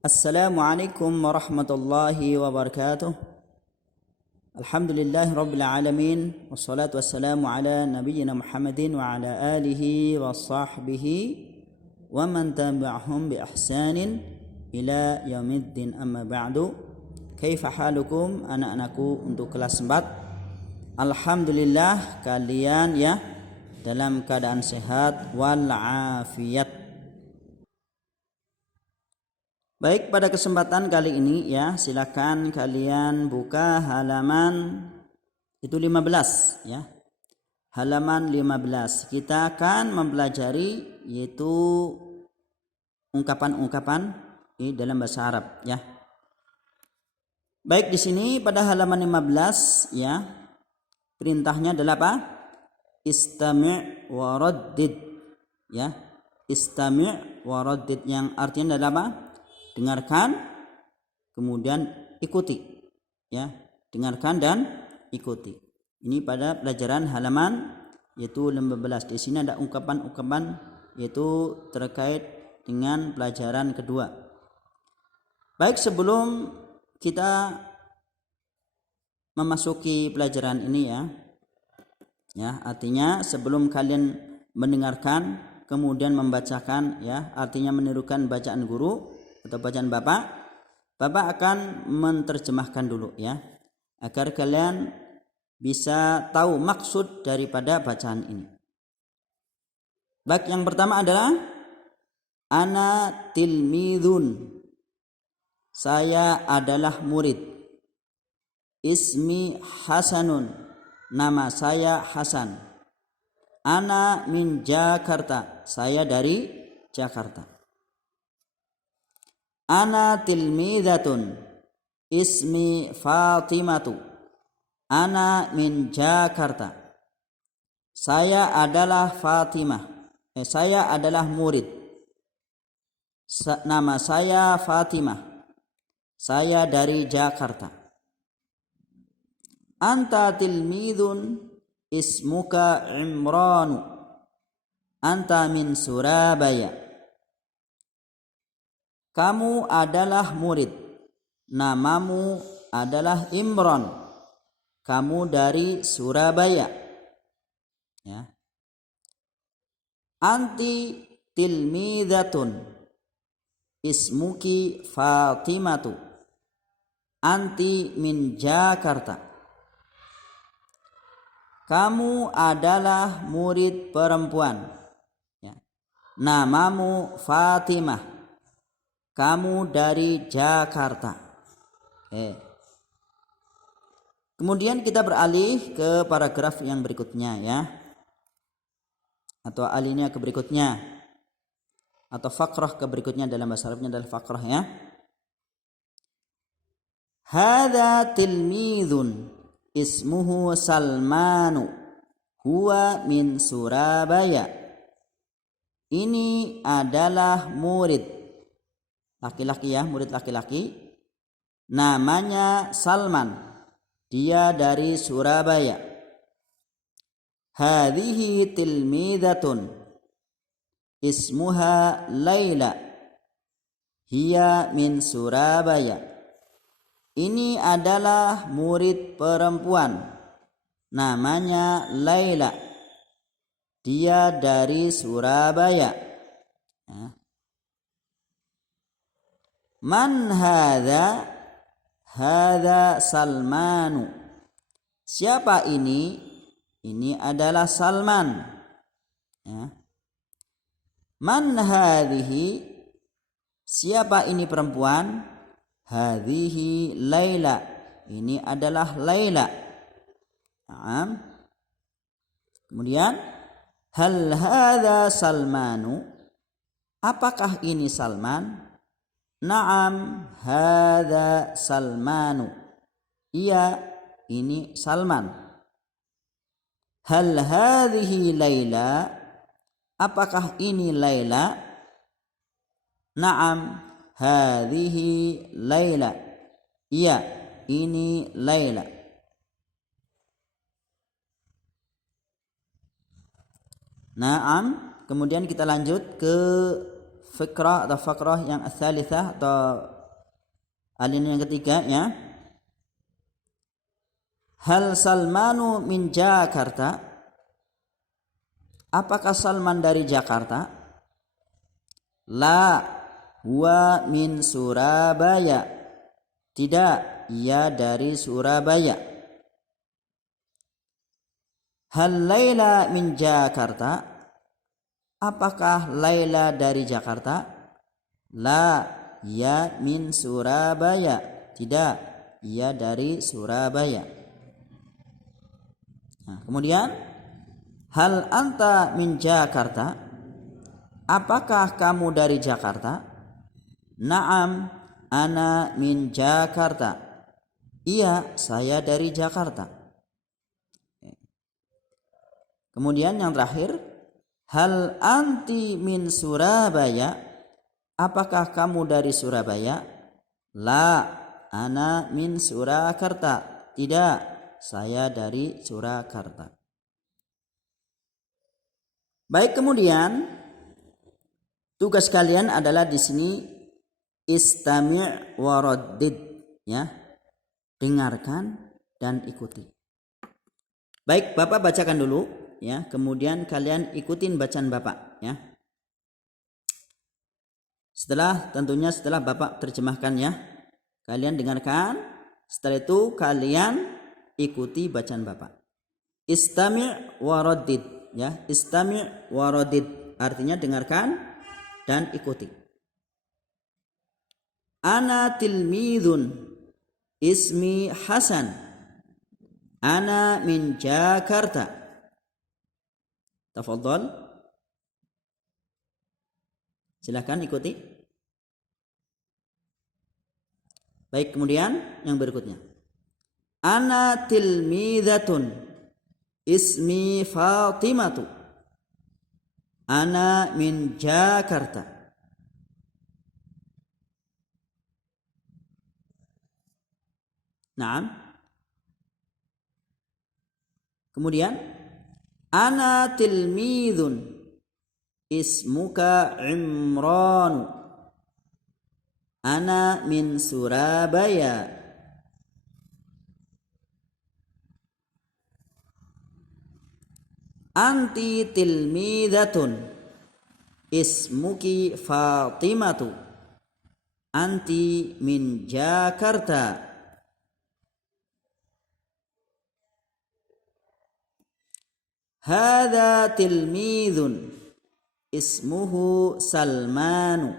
Assalamualaikum warahmatullahi wabarakatuh. Alhamdulillahi rabbil alamin. Wassalatu wassalamu ala nabiyyina Muhammadin wa ala alihi wa sahbihi wa man tabi'ahum bi ihsanin ila yaumiddin, amma ba'du. Kaifa halukum anak-anakku untuk kelas 4? Alhamdulillah kalian ya dalam keadaan sehat wal afiat. Baik, pada kesempatan kali ini ya, silakan kalian buka halaman itu 15 ya. Halaman 15. Kita akan mempelajari yaitu ungkapan-ungkapan dalam bahasa Arab ya. Baik, di sini pada halaman 15 ya, perintahnya adalah apa? Istami' wa raddid ya. Istami' wa raddid yang artinya adalah apa? Dengarkan kemudian ikuti ya, dengarkan dan ikuti. Ini pada pelajaran halaman yaitu 15. Di sini ada ungkapan-ungkapan yaitu terkait dengan pelajaran kedua. Baik, sebelum kita memasuki pelajaran ini ya, artinya sebelum kalian mendengarkan kemudian membacakan ya, artinya menirukan bacaan guru atau bacaan Bapak akan menerjemahkan dulu ya, agar kalian bisa tahu maksud daripada bacaan ini. Baik, yang pertama adalah ana tilmidun, saya adalah murid. Ismi Hasanun, nama saya Hasan. Ana min Jakarta, saya dari Jakarta. Ana tilmidatun, ismi Fatimatu, ana min Jakarta, saya adalah Fatimah, saya adalah murid, nama saya Fatimah, saya dari Jakarta. Anta tilmidun, ismuka Imranu, anta min Surabaya, kamu adalah murid, namamu adalah Imran, kamu dari Surabaya ya. Anti tilmidatun, ismuki Fatimatu, anti min Jakarta, kamu adalah murid perempuan ya. Namamu Fatimah, kamu dari Jakarta. Kemudian kita beralih ke paragraf yang berikutnya ya, atau alinea ke berikutnya, atau fakrah ke berikutnya. Dalam bahasa Arabnya adalah fakrah ya. Hadza tilmidun ismuhu Salmanu, huwa min Surabaya. Ini adalah murid laki-laki ya, murid laki-laki, namanya Salman, dia dari Surabaya. Hadhihi tilmidatun, ismuha Laila, hiya min Surabaya. Ini adalah murid perempuan, namanya Laila, dia dari Surabaya ya. Man hadza? Hadza Salmanu. Siapa ini? Ini adalah Salman ya. Man hadhihi? Siapa ini perempuan? Hadhihi Laila. Ini adalah Laila. Nah. Kemudian hal hadza Salmanu? Apakah ini Salman? Naam hadza Salmanu, iya ini Salman. Hal hadhihi Laila? Apakah ini Laila? Naam hadhihi Laila, iya ini Laila. Naam. Kemudian kita lanjut ke fikrah atau fakrah yang ats-tsalitsah atau alinea yang ketiga ya. Hal Salmanu min Jakarta? Apakah Salman dari Jakarta? La, huwa min Surabaya. Tidak, ia dari Surabaya. Hal Laila min Jakarta? Apakah Laila dari Jakarta? La, ia min Surabaya. Tidak, ia dari Surabaya. Nah, kemudian hal anta min Jakarta? Apakah kamu dari Jakarta? Naam, ana min Jakarta. Iya, saya dari Jakarta. Kemudian yang terakhir, hal anti min Surabaya? Apakah kamu dari Surabaya? La, ana min Surakarta. Tidak, saya dari Surakarta. Baik, kemudian tugas kalian adalah di sini istami' wa raddid ya. Dengarkan dan ikuti. Baik, Bapak bacakan dulu ya, kemudian kalian ikutin bacaan Bapak ya. Tentunya setelah Bapak terjemahkan ya. Kalian dengarkan, setelah itu kalian ikuti bacaan Bapak. Istami' wa raddid ya, istami' wa raddid artinya dengarkan dan ikuti. Ana tilmidun, ismi Hasan, ana min Jakarta. Tafadhal. Silakan ikuti. Baik, kemudian yang berikutnya. Ana tilmidatun, ismi Fatimatu, ana min Jakarta. Naam. Kemudian ana tilmidun, ismuka Imran, ana min Surabaya. Anti tilmidatun, ismuki Fatimatu, anti min Jakarta. Hadza tilmidun, ismuhu Salmanu,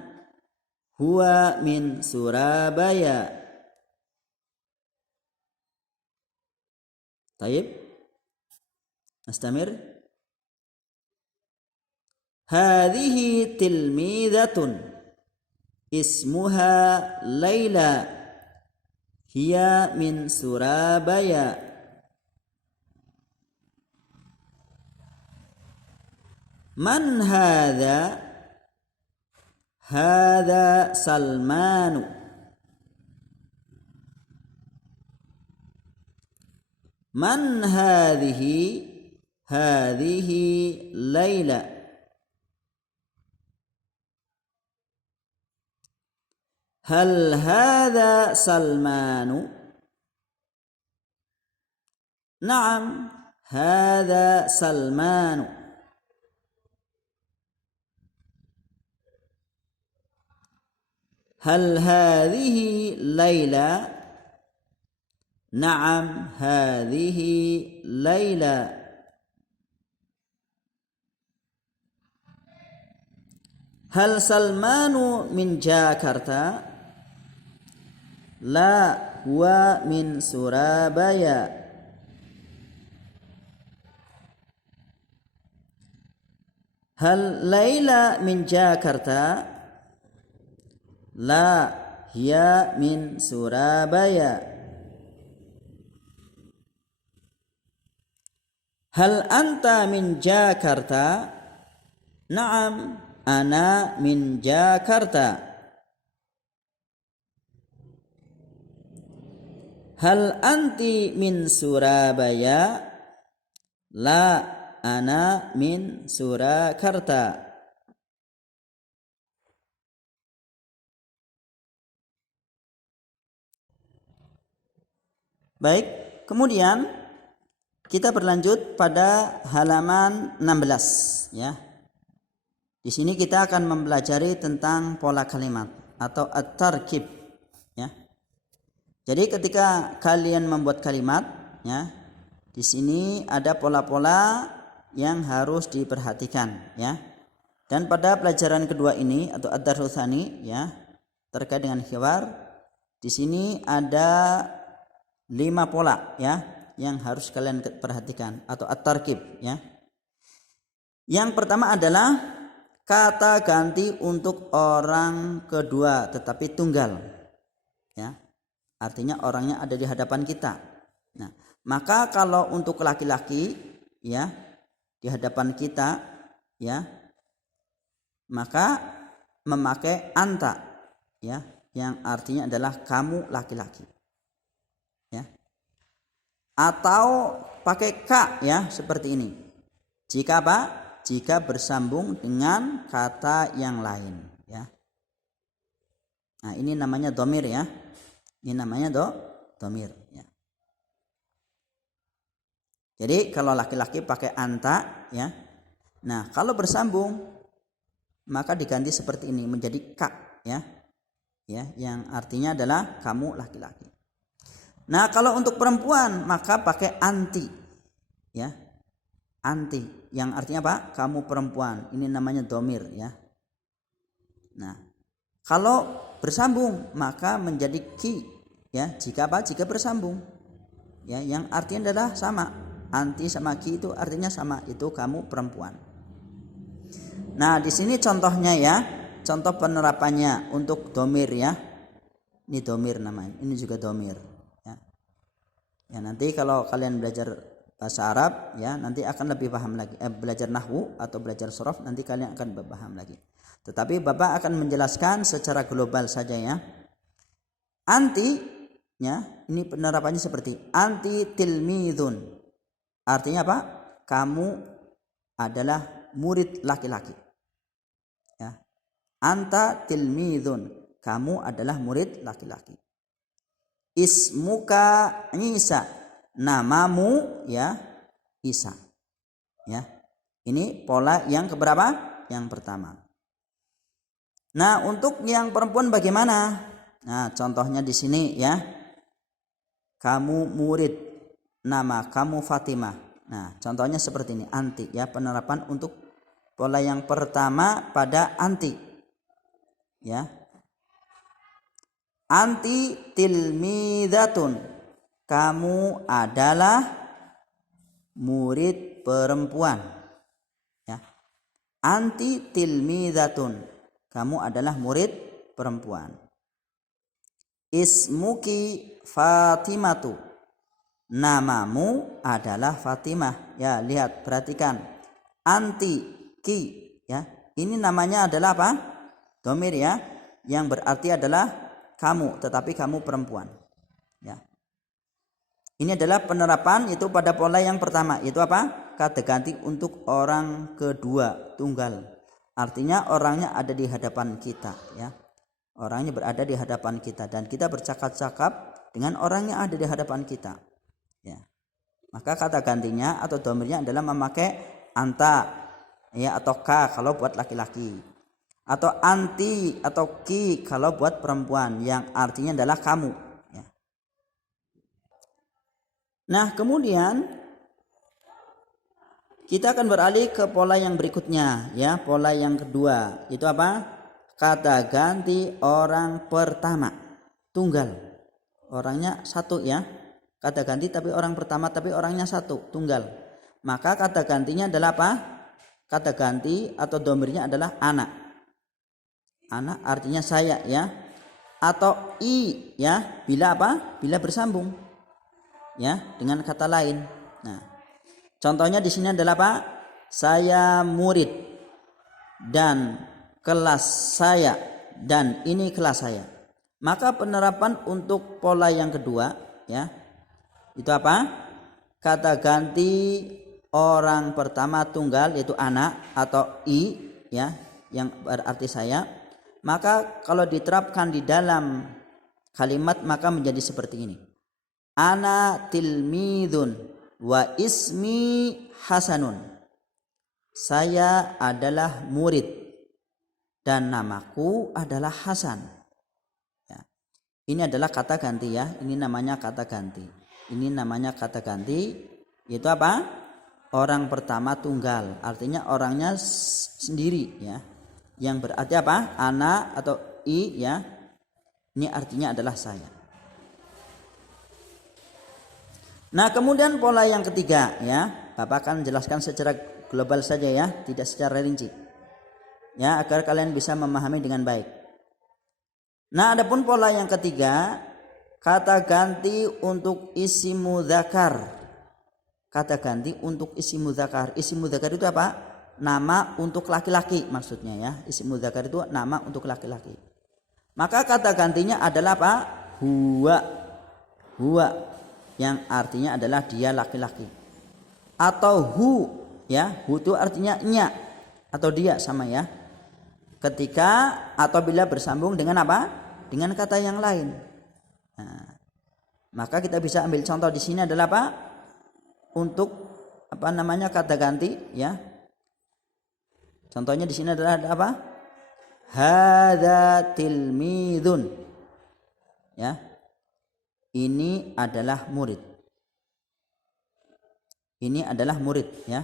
huwa min Surabaya. Taib, astamir. Hadhihi tilmidatun, ismuha Laila, hiya min Surabaya. Man hadha? Hadha Salmanu. Man hadhihi? Hadhihi Laila. Hal hadha Salmanu? Naam, hadha Salmanu. Hal hadhihi Laila? Naam, hadhihi Laila. Hal Salmanu min Jakarta? La, huwa min Surabaya. Hal Laila min Jakarta? La, hiya min Surabaya. Hal anta min Jakarta? Naam, ana min Jakarta. Hal anti min Surabaya? La, ana min Surakarta. Baik, kemudian kita berlanjut pada halaman 16 ya. Di sini kita akan mempelajari tentang pola kalimat atau at-tarkib ya. Jadi ketika kalian membuat kalimat ya, di sini ada pola-pola yang harus diperhatikan ya. Dan pada pelajaran kedua ini atau ad-darsul tsani ya, terkait dengan hiwar, di sini ada 5 pola ya yang harus kalian perhatikan atau at-tarkib ya. Yang pertama adalah kata ganti untuk orang kedua tetapi tunggal ya. Artinya orangnya ada di hadapan kita. Nah, maka kalau untuk laki-laki ya di hadapan kita ya, maka memakai anta ya, yang artinya adalah kamu laki-laki. Ya. Atau pakai ka ya seperti ini. Jika apa? Jika bersambung dengan kata yang lain ya. Nah, ini namanya domir ya. Ini namanya domir ya. Jadi kalau laki-laki pakai anta ya. Nah, kalau bersambung maka diganti seperti ini menjadi ka ya. Ya, yang artinya adalah kamu laki-laki. Nah, kalau untuk perempuan maka pakai anti ya. Anti yang artinya apa? Kamu perempuan. Ini namanya domir ya. Nah, kalau bersambung maka menjadi ki ya. Jika apa? Jika bersambung ya, yang artinya adalah sama. Anti sama ki itu artinya sama, itu kamu perempuan. Nah, di sini contohnya ya, contoh penerapannya untuk domir ya. Ini domir namanya. Ini juga domir ya. Ya, nanti kalau kalian belajar bahasa Arab ya, nanti akan lebih paham lagi. Belajar nahwu atau belajar shorof nanti kalian akan paham lagi. Tetapi Bapak akan menjelaskan secara global saja ya. Anti ya, ini penerapannya seperti anti tilmidun. Artinya apa? Kamu adalah murid laki-laki. Ya. Anta tilmidun. Kamu adalah murid laki-laki. Ismuka Isa. Namamu ya Isa ya. Ini pola yang keberapa? Yang pertama. Nah, untuk yang perempuan bagaimana? Nah, contohnya di sini ya. Kamu murid, nama kamu Fatimah. Nah, contohnya seperti ini, anti ya, penerapan untuk pola yang pertama pada anti ya. Anti tilmidatun. Kamu adalah murid perempuan ya. Anti tilmidatun. Kamu adalah murid perempuan. Ismuki Fatimatu. Namamu adalah Fatimah. Ya, lihat, perhatikan. Anti ki ya. Ini namanya adalah apa? Domir ya, yang berarti adalah kamu, tetapi kamu perempuan. Ya. Ini adalah penerapan itu pada pola yang pertama, itu apa? Kata ganti untuk orang kedua, tunggal. Artinya orangnya ada di hadapan kita ya. Orangnya berada di hadapan kita dan kita bercakap-cakap dengan orang yang ada di hadapan kita. Ya. Maka kata gantinya atau domirnya adalah memakai anta ya atau ka kalau buat laki-laki. Atau anti atau ki kalau buat perempuan, yang artinya adalah kamu. Nah, kemudian kita akan beralih ke pola yang berikutnya ya, pola yang kedua. Itu apa? Kata ganti orang pertama, tunggal. Orangnya satu ya. Kata ganti tapi orang pertama tapi orangnya satu, tunggal. Maka kata gantinya adalah apa? Kata ganti atau domirnya adalah anak. Anak artinya saya ya. Atau i ya, bila apa? Bila bersambung. Ya, dengan kata lain. Nah, contohnya di sini adalah apa? Saya murid dan kelas saya dan ini kelas saya. Maka penerapan untuk pola yang kedua ya. Itu apa? Kata ganti orang pertama tunggal yaitu anak atau i ya, yang berarti saya. Maka kalau diterapkan di dalam kalimat maka menjadi seperti ini. ana tilmidun wa ismi Hasanun. Saya adalah murid dan namaku adalah Hasan. Ya. Ini adalah kata ganti ya. Ini namanya kata ganti. Ini namanya kata ganti. Itu apa? Orang pertama tunggal. Artinya orangnya sendiri ya. Yang berarti apa? Ana atau i ya. Ini artinya adalah saya. Nah, kemudian pola yang ketiga ya. Bapak akan jelaskan secara global saja ya, tidak secara rinci. Ya, agar kalian bisa memahami dengan baik. Nah, adapun pola yang ketiga, kata ganti untuk isim mudzakar. Kata ganti untuk isim mudzakar. Isim mudzakar itu apa? Nama untuk laki-laki maksudnya ya. Isim mudzakar itu nama untuk laki-laki. Maka kata gantinya adalah apa? Huwa. Huwa yang artinya adalah dia laki-laki. Atau hu ya, hu itu artinya nya atau dia sama ya. Ketika atau bila bersambung dengan apa? Dengan kata yang lain. Nah, maka kita bisa ambil contoh di sini adalah apa? Untuk apa namanya kata ganti ya. Contohnya di sini adalah apa? Hadza tilmidun. Ya. Ini adalah murid. Ini adalah murid ya.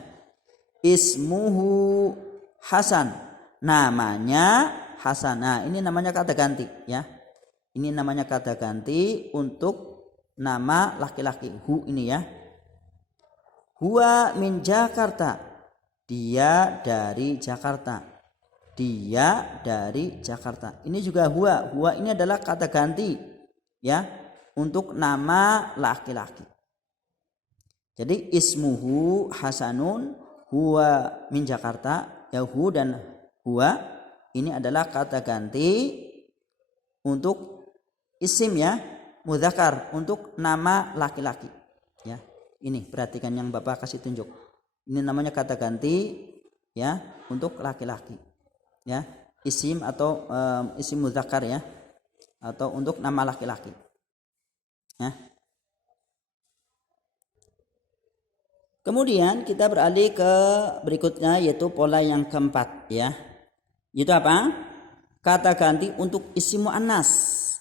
Ismuhu Hasan. Namanya Hasan. Nah, ini namanya kata ganti ya. Ini namanya kata ganti untuk nama laki-laki. Hu ini ya. Huwa min Jakarta. Dia dari Jakarta. Dia dari Jakarta. Ini juga huwa. Huwa ini adalah kata ganti ya. Untuk nama laki-laki. Jadi ismuhu Hasanun huwa min Jakarta. Ya hu dan huwa ini adalah kata ganti untuk isim ya, mudzakar untuk nama laki-laki. Ya, ini perhatikan yang Bapak kasih tunjuk. Ini namanya kata ganti ya untuk laki-laki. Ya, isim atau isim mudzakar ya, atau untuk nama laki-laki. Ya. Kemudian kita beralih ke berikutnya yaitu pola yang keempat ya. Itu apa? Kata ganti untuk isim muannas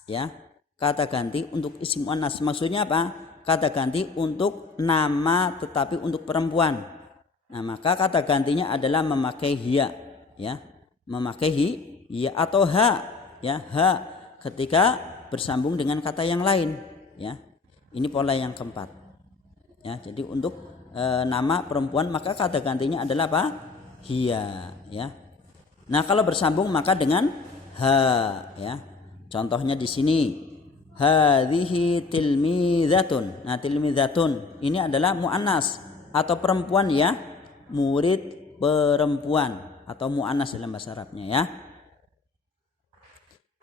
ya. Kata ganti untuk isim muannas maksudnya apa? Kata ganti untuk nama tetapi untuk perempuan. Nah, maka kata gantinya adalah memakai hiya ya. Memakai hiya atau ha ya, ha ketika bersambung dengan kata yang lain. Ya, ini pola yang keempat. Ya, jadi untuk nama perempuan maka kata gantinya adalah apa? Hiya. Ya. Nah, kalau bersambung maka dengan ha. Ya. Contohnya di sini, hadhihi tilmidzatun. Nah, tilmidzatun ini adalah muannas atau perempuan ya, murid perempuan atau muannas dalam bahasa Arabnya ya.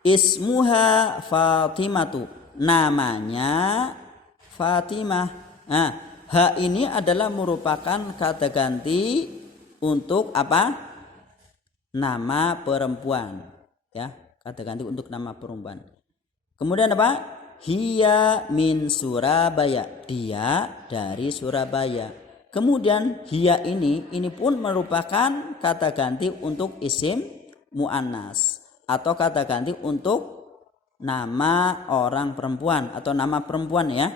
Ismuha Fatimatu. Namanya Fatimah. Nah, ha ini adalah merupakan kata ganti untuk apa? Nama perempuan. Ya, kata ganti untuk nama perempuan. Kemudian apa? Hiya min Surabaya. Dia dari Surabaya. Kemudian hiya ini pun merupakan kata ganti untuk isim muannas atau kata ganti untuk nama orang perempuan atau nama perempuan ya.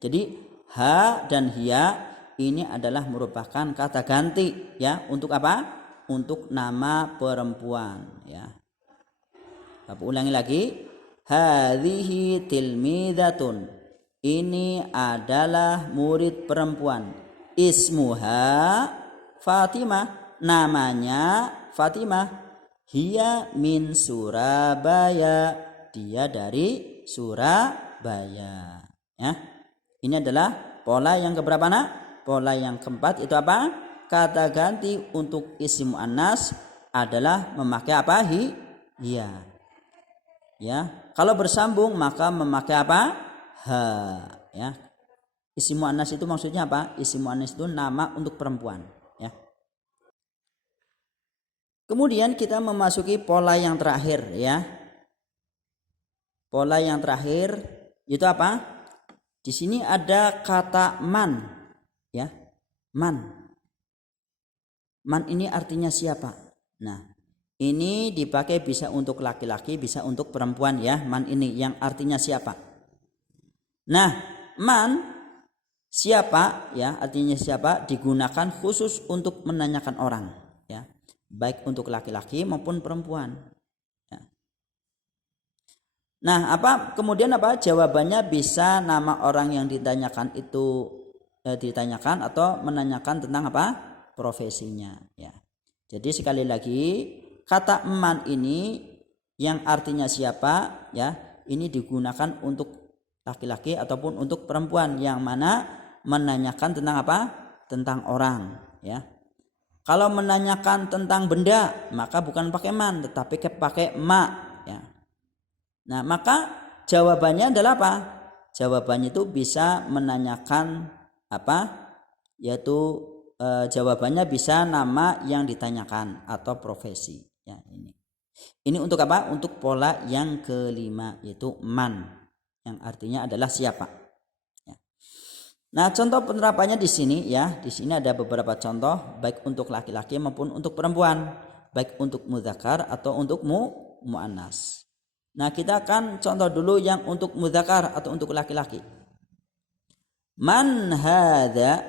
Jadi ha dan hiya ini adalah merupakan kata ganti ya untuk apa? Untuk nama perempuan ya. Bapak ulangi lagi. Hadhihi tilmidzatun. Ini adalah murid perempuan. Ismuha Fatimah. Namanya Fatimah. Hiya min Surabaya. Dia dari Surabaya. Ya. Ini adalah pola yang keberapa nak? Pola yang keempat itu apa? Kata ganti untuk isim muannas adalah memakai apa? Hiya. Ya. Kalau bersambung maka memakai apa? Ha. Ya. Isim muannas itu maksudnya apa? Isim muannas itu nama untuk perempuan. Ya. Kemudian kita memasuki pola yang terakhir ya. Pola yang terakhir itu apa? Di sini ada kata man, ya. Man. Man ini artinya siapa? Nah, ini dipakai bisa untuk laki-laki, bisa untuk perempuan ya. Man ini yang artinya siapa? Nah, man siapa ya, artinya siapa digunakan khusus untuk menanyakan orang ya. Baik untuk laki-laki maupun perempuan. Ya. Nah, kemudian jawabannya bisa nama orang yang ditanyakan itu ditanyakan atau menanyakan tentang profesinya ya. Jadi sekali lagi kata man ini yang artinya siapa ya, ini digunakan untuk laki-laki ataupun untuk perempuan yang mana menanyakan tentang tentang orang ya. Kalau menanyakan tentang benda maka bukan pakai man tetapi pakai ma ya. Nah, maka jawabannya adalah Jawabannya itu bisa menanyakan yaitu jawabannya bisa nama yang ditanyakan atau profesi ya. Ini untuk untuk pola yang kelima yaitu man yang artinya adalah siapa ya. Nah, contoh penerapannya di sini ya, di sini ada beberapa contoh baik untuk laki-laki maupun untuk perempuan, baik untuk mudzakkar atau untuk muannas. Nah, kita akan contoh dulu yang untuk mudzakkar atau untuk laki-laki. Man hadza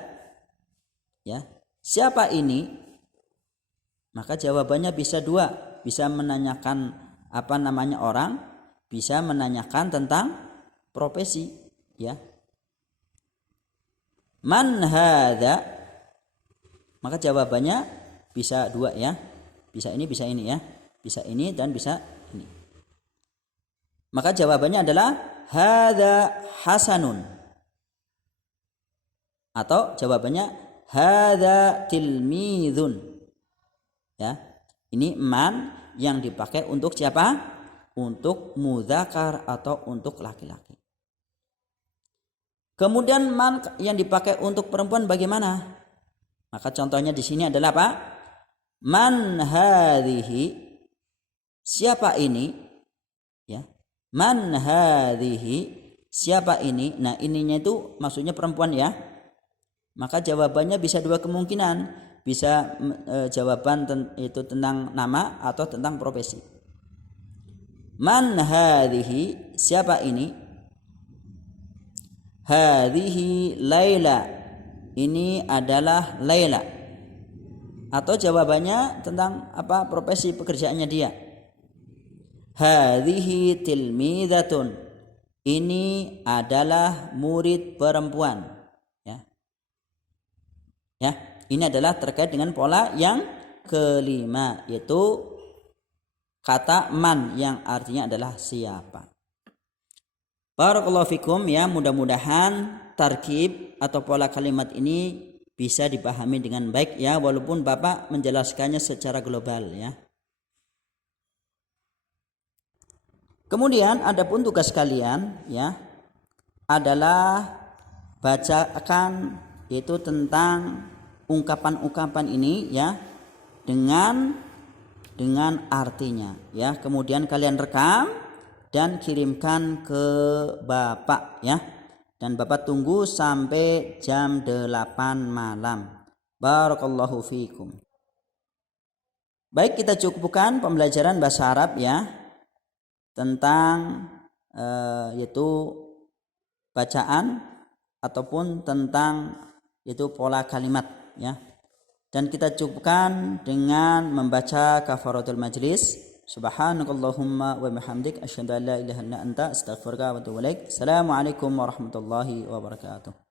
ya, siapa ini? Maka jawabannya bisa dua, bisa menanyakan orang, bisa menanyakan tentang profesi ya. Man hadza, maka jawabannya bisa dua ya, bisa ini ya, bisa ini dan bisa ini. Maka jawabannya adalah hadza hasanun, atau jawabannya hadza tilmidun ya. Ini man yang dipakai untuk siapa? Untuk mudzakkar atau untuk laki-laki. Kemudian man yang dipakai untuk perempuan bagaimana? Maka contohnya di sini adalah man hadhihi, siapa ini ya. Man hadhihi, siapa ini? Nah, ininya itu maksudnya perempuan ya. Maka jawabannya bisa dua kemungkinan, bisa jawaban itu tentang nama atau tentang profesi. Man hadhihi, siapa ini? Hadhihi Laila, ini adalah Laila. Atau jawabannya tentang profesi pekerjaannya dia. Hadhihi tilmidatun, ini adalah murid perempuan. Ya, ini adalah terkait dengan pola yang kelima yaitu kata man yang artinya adalah siapa. Barakallahu fikum ya, mudah-mudahan tarkib atau pola kalimat ini bisa dipahami dengan baik ya, walaupun Bapak menjelaskannya secara global ya. Kemudian adapun tugas kalian ya adalah bacakan yaitu tentang ungkapan-ungkapan ini ya dengan artinya ya. Kemudian kalian rekam dan kirimkan ke Bapak ya. Dan Bapak tunggu sampai jam 8 malam. Barakallahu fiikum. Baik, kita cukupkan pembelajaran bahasa Arab ya tentang yaitu bacaan ataupun tentang yaitu pola kalimat ya. Dan kita cukupkan dengan membaca kafaratul majlis. Subhanakallahumma wa bihamdik asyhadu an la ilaha illa anta astaghfiruka wa atubu ilaik. Assalamualaikum warahmatullahi wabarakatuh.